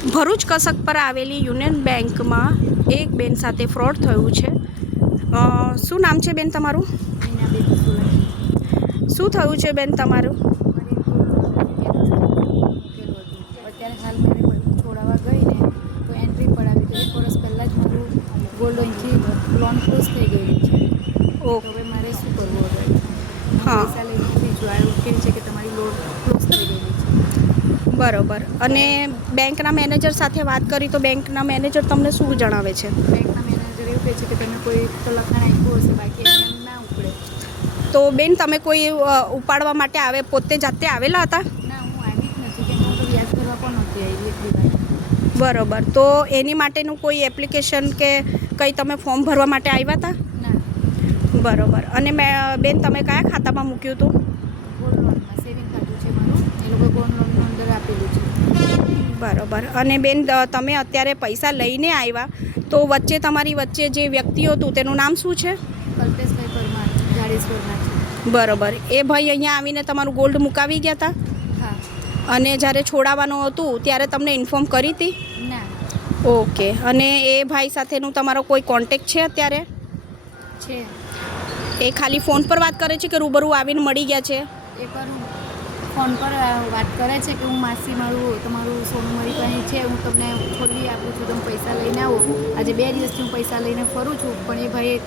ભરૂચ કસક પર આવેલી યુનિયન બેંકમાં એક બેન સાથે ફ્રોડ થયું છે. શું નામ છે બેન તમારું? શું થયું છે બેન તમારું? અત્યારે હાલ મારે છોડાવવા ગઈ ને તો એન્ટ્રી પડાવી તો 1 વર્ષ પહેલાં જ મારું ગોલ્ડ લોનથી લોન ક્લોઝ થઈ ગયેલી છે. તો હવે મારે શું કરવું હવે? હા, પૈસા લઈને બીજું આવ્યું કહે છે કે તમારી લોન ક્લોઝ થઈ ગયેલી છે. બરોબર. અને બેંકના મેનેજર સાથે વાત કરી તો બેંકના મેનેજર તમને શું જણાવે છે? બેંકના મેનેજર એવું કહે છે કે તમે કોઈ તો લખાણ આપ્યું હશે, બાકી એમ ના ઉપડે. તો બેન તમે કોઈ ઉપાડવા માટે આવે પોતે જાતે આવેલા હતા? ના, હું આવી જ નથી કે હું તો વ્યાજ ભરવા પણ નથી આવી એટલી વાર. બરોબર. તો એની માટેનું કોઈ એપ્લિકેશન કે કંઈ તમે ફોર્મ ભરવા માટે આવ્યા હતા? ના, બરોબર. અને બેન તમે કયા ખાતામાં મૂક્યું હતું? ગોલ્ડ લોનમાં સેવિંગ ખાતું છે મારું, એ લોકો ગોલ્ડ લોનનું અંદર આપેલું છે. બરોબર. અને બેન તમે અત્યારે પૈસા લઈને આવ્યા તો તમારી વચ્ચે જે વ્યક્તિ હતું તેનું નામ શું છે? કલ્પેશભાઈ પરમાર જાડેશ્વરના છે. બરોબર. એ ભાઈ અહીંયા આવીને તમારું ગોલ્ડ મુકાવી ગયા હતા? હા. અને જ્યારે છોડાવવાનું હતું ત્યારે તમને ઇન્ફોર્મ કરી હતી? ના. ઓકે. અને એ ભાઈ સાથેનું તમારો કોઈ કોન્ટેક્ટ છે અત્યારે? છે. એ ખાલી ફોન પર વાત કરે છે કે રૂબરૂ આવીને મળી ગયા છે? એ પર ફોન પર વાત કરે છે કે હું માસી તમારું સોનું મારી પાસે છે, હું તમને ખોલી આપું છું, તમે પૈસા લઈને આવો. આજે 2 દિવસથી હું પૈસા લઈને ફરું છું, પણ એ ભાઈ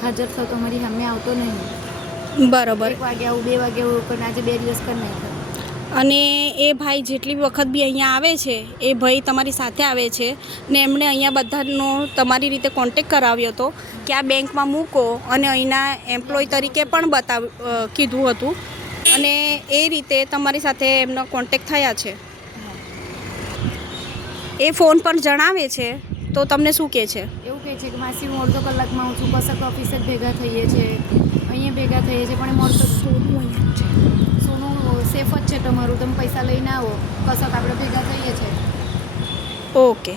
હાજર થતો મારી સામે આવતો નહીં. બરોબર. 1 વાગે આવું, 2 વાગે આવું, પણ આજે 2 દિવસ કરી નાખ્યા. અને એ ભાઈ જેટલી વખત બી અહીંયા આવે છે એ ભાઈ તમારી સાથે આવે છે ને એમણે અહીંયા બધાનો તમારી રીતે કોન્ટેક કરાવ્યો હતો કે આ બેંકમાં મૂકો અને અહીંના એમ્પ્લોય તરીકે પણ કીધું હતું અને એ રીતે તમારી સાથે એમનો કોન્ટેક થયા છે. એ ફોન પર જણાવે છે તો તમને શું કહે છે? એવું કહે છે કે માસી હું અડધો કલાકમાં આવું છું, કસક ઓફિસે જ ભેગા થઈએ છીએ, અહીંયા ભેગા થઈએ છીએ, પણ એ મળતો સોનું અહીંયા છે, સોનું સેફ જ છે તમારું, તમે પૈસા લઈને આવો, કસક આપણે ભેગા થઈએ છીએ. ઓકે.